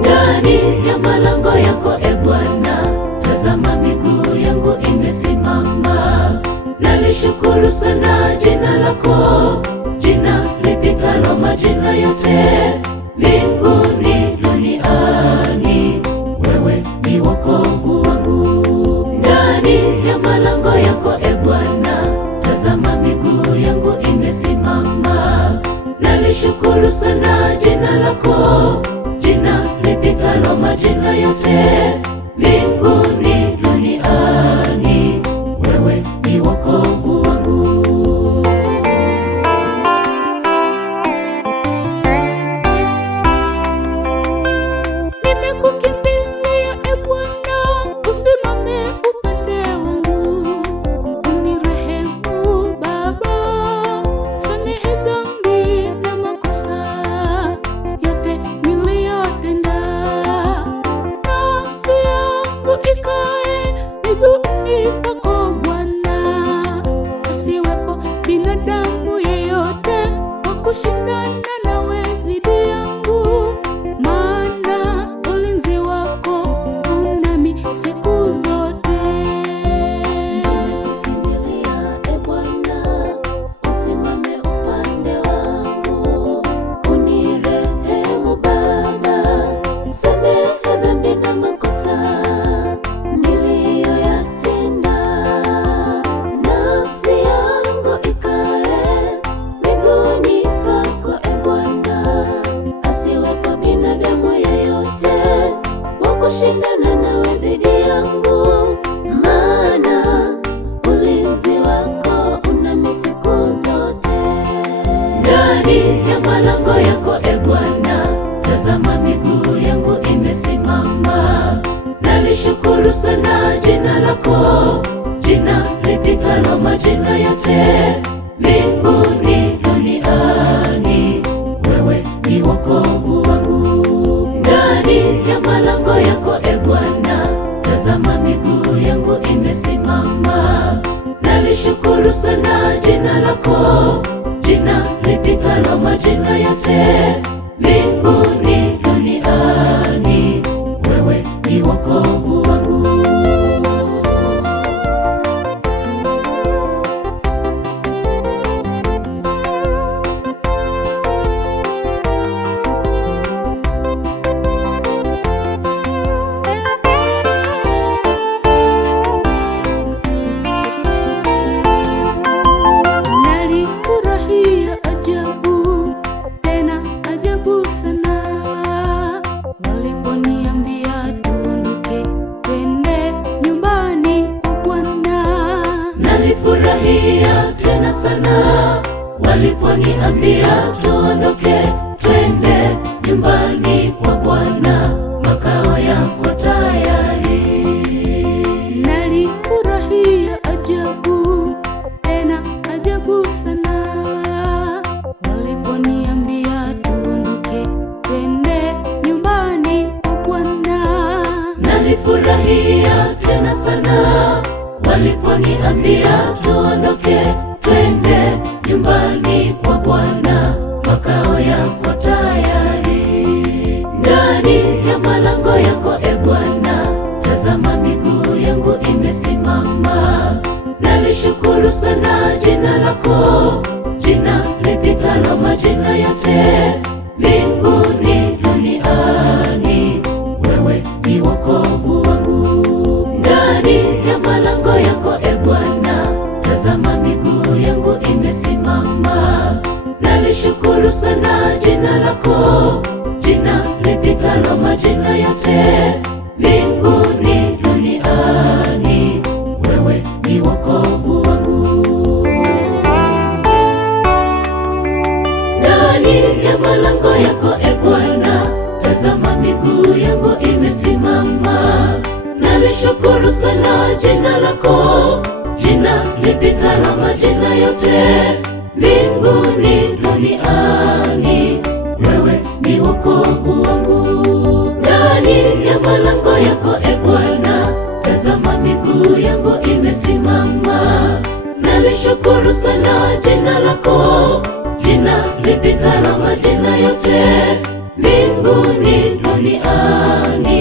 Ndani ya malango yako e Bwana, tazama miguu yangu imesimama. Nalishukuru sana jina lako, jina lipitalo majina yote, mbinguni duniani. Wewe ni wokovu wangu. Ndani ya malango yako e Bwana, tazama miguu yangu imesimama. Nalishukuru sana jina lako, jina lipitalo majina yote, mbinguni duniani. Wewe ni wokovu wangu. Nimekukimbilia e Bwana, usimame upande wangu. Unirehemu Baba, samehe dhambi na makosa yote niliyotenda. Nafsi yangu ikae miguuni pako Bwana, asiwepo binadamu yeyote wa kushindana nawe dhidi yangu, maana ulinzi wako unami siku zote. Nimekukimbilia e Bwana, usimame upande wangu. Unirehemu Baba, samehe dhambi na makosa niliyoyatenda. Nafsi yangu ikae miguuni pako e Bwana, asiwepo binadamu yeyote wa kushindana nawe dhidi yangu, maana ulinzi wako unami siku zote. Ndani ya malango yako e Bwana, tazama miguu yangu imesimama. Nalishukuru sana jina lako, jina lipitalo majina yote, mbinguni duniani. Wewe ni wokovu wangu. Ndani ya malango yako e Bwana, tazama miguu yangu imesimama. Nalishukuru sana jina lako, jina lipitalo majina yote, mbinguni duniani. Wewe ni wokovu wangu. Nalifurahia ajabu, tena ajabu sana, waliponiambia tuondoke twende nyumbani kwa Bwana. Nalifurahia tena sana, waliponiambia tuondoke twende nyumbani kwa Bwana, makao yako tayari. Nalifurahia ajabu, tena ajabu sana, waliponiambia tuondoke twende nyumbani kwa Bwana. Nalifurahia tena sana, waliponiambia tuondoke twende nyumbani kwa Bwana, makao yako tayari. Ndani ya malango yako e Bwana, tazama miguu yangu imesimama. Nalishukuru sana jina lako, jina lipitalo majina yote, mbinguni duniani. Wewe ni wokovu wangu. Ndani ya malango yako e Bwana, tazama miguu yangu imesimama. Nalishukuru sana jina lako, jina lipitalo majina yote, mbinguni duniani. Wewe ni wokovu wangu. Ndani ya malango yako e Bwana, tazama miguu yangu imesimama. Nalishukuru sana jina lako, jina lipitalo majina yote, mbinguni duniani. ya malango yako e Bwana, tazama miguu yangu imesimama. Nalishukuru sana jina lako, jina lipitalo majina yote, mbinguni, duniani.